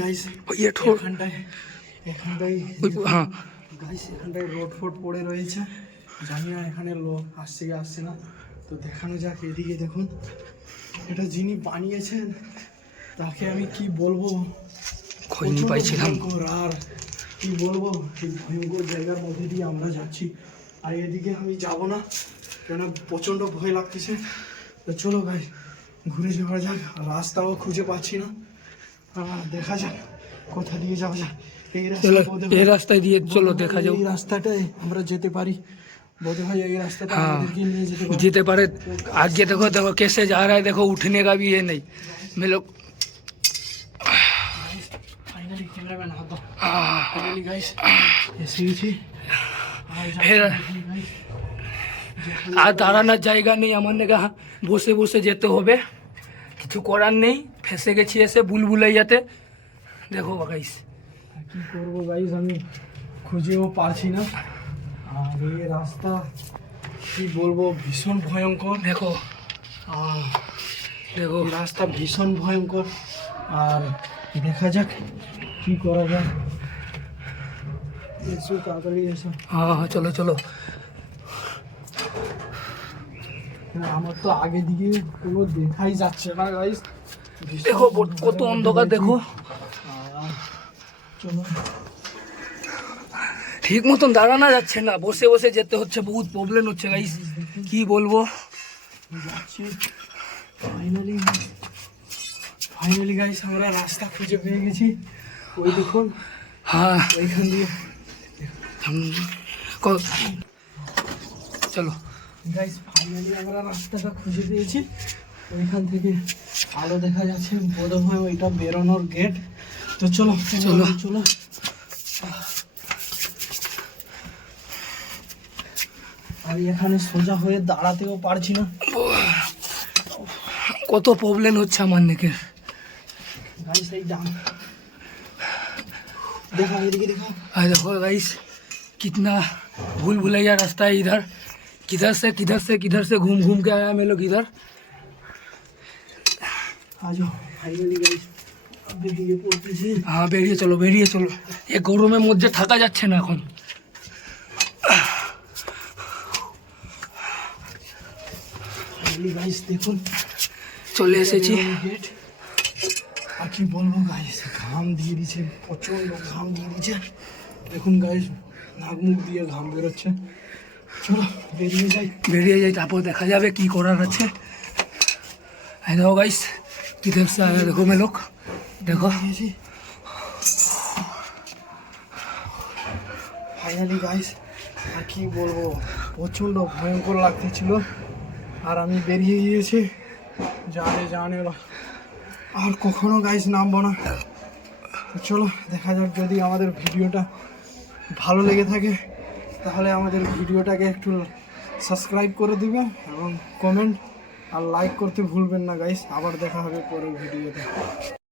Guys oh, ওই এখানটায় এখানটায় গাইস এখানটায় রোড ফোড পড়ে রয়েছে। জানি না এখানে লোক আসছে কি আসছে না। তো দেখানো যাক এদিকে দেখুন। এটা যিনি বানিয়েছেন তাকে আমি কি বলব? খৈনি পাইছিলাম। আর কি বলব? এই ভয়ঙ্কর জায়গার মধ্যে দিয়ে আমরা যাচ্ছি। আর এদিকে আমি যাব না কেন প্রচণ্ড ভয় লাগতেছে। তো চলো ভাই ঘুরে যাওয়া যাক। রাস্তাও খুঁজে পাচ্ছি না। দেখা যাক কোথা দিয়ে যাওয়া যাক এই চলো রাস্তা বোধহয়- এই রাস্তায় দিয়ে চলো বোধহয় দেখা যাও এই রাস্তাটায় আমরা যেতে পারি বোধ হয় এই রাস্তাটা हाँ আমাদেরকে নিয়ে যেতে পারে जीते पारे आगे देखो देखो कैसे जा रहा है देखो उठने का भी ये नहीं मैं लोग ফাইনালি ক্যামেরাম্যান হাত দাও आह, ফাইনালি গাইস এসে গেছি আর যাচ্ছি ফের- কিছু করার নেই, ফেসে গেছি এসে বুলবুলাইয়াতে দেখো গাইস কি করব গাইস আমি খুঁজেও পারছি না। আর এই রাস্তা, কি বলব, ভীষণ ভয়ঙ্কর। দেখো দেখো। রাস্তা ভীষণ ভয়ঙ্কর। আর দেখা যাক কি করা যায়। এসো তাড়াতাড়ি এসো। হ্যাঁ হ্যাঁ চলো চলো। আমার তো আগে দিকে কোনো দেখাই যাচ্ছে না গাইস দেখো কত অন্ধকার দেখো। চলো ঠিক মতন দাঁড়ানো যাচ্ছে না বসে বসে যেতে হচ্ছে বহুত প্রবলেম হচ্ছে গাইস কি বলব? ফাইনালি ফাইনালি গাইস আমরা রাস্তা খুঁজে পেয়ে গেছি। ওই দেখুন। হ্যাঁ। ওইখান দিয়ে। চলো। গাইস ফাইনালি আমরা রাস্তাটা খুঁজে পেয়েছি ওইখান থেকে আলো দেখা যাচ্ছে বোধ হয় ওইটা বেরোনোর গেট তো চলো চলো। চলো আর এখানে সোজা হয়ে দাঁড়াতেও পারছি না কত প্রবলেম হচ্ছে আমার নাকি গাইস এই ডান দেখা এদিকে দেখো और देखो गाइस कितना भूल भुलैया रास्ता है इधर किधर से किधर से किधर से घूम घूम के आया मैं लोग इधर আজো ফাইনালি গাইস বেরিয়ে পড়তেছি হ্যাঁ বেরিয়ে চলো বেরিয়ে চলো এ গরমের মধ্যে থাকা যাচ্ছে না এখন ফাইনালি গাইস দেখুন চলে এসেছি গেট আর কি বলবো গাইস ঘাম দিয়ে দিচ্ছে প্রচন্ড ঘাম দিয়ে দিচ্ছে দেখুন গাইস নাক মুখ দিয়ে ঘাম বেরোচ্ছে চলো বেরিয়ে যাই বেরিয়ে যাই তারপর দেখা যাবে কি করার আছে। দেখো গাইস কি সে দেখো মে লোক। দেখো। ফাইনালি গাইস আর কি বলব, প্রচণ্ড ভয়ঙ্কর লাগতেছিল। আর আমি বেরিয়ে গিয়েছি, জানে জানে আর কখনো গাইস নামবো না। চলো, দেখা যাক যদি আমাদের ভিডিওটা ভালো লেগে থাকে। তাহলে আমাদের ভিডিওটাকে একটু সাবস্ক্রাইব করে দিবে এবং কমেন্ট আর লাইক করতে ভুলবেন না গাইস আবার দেখা হবে পরের ভিডিওতে।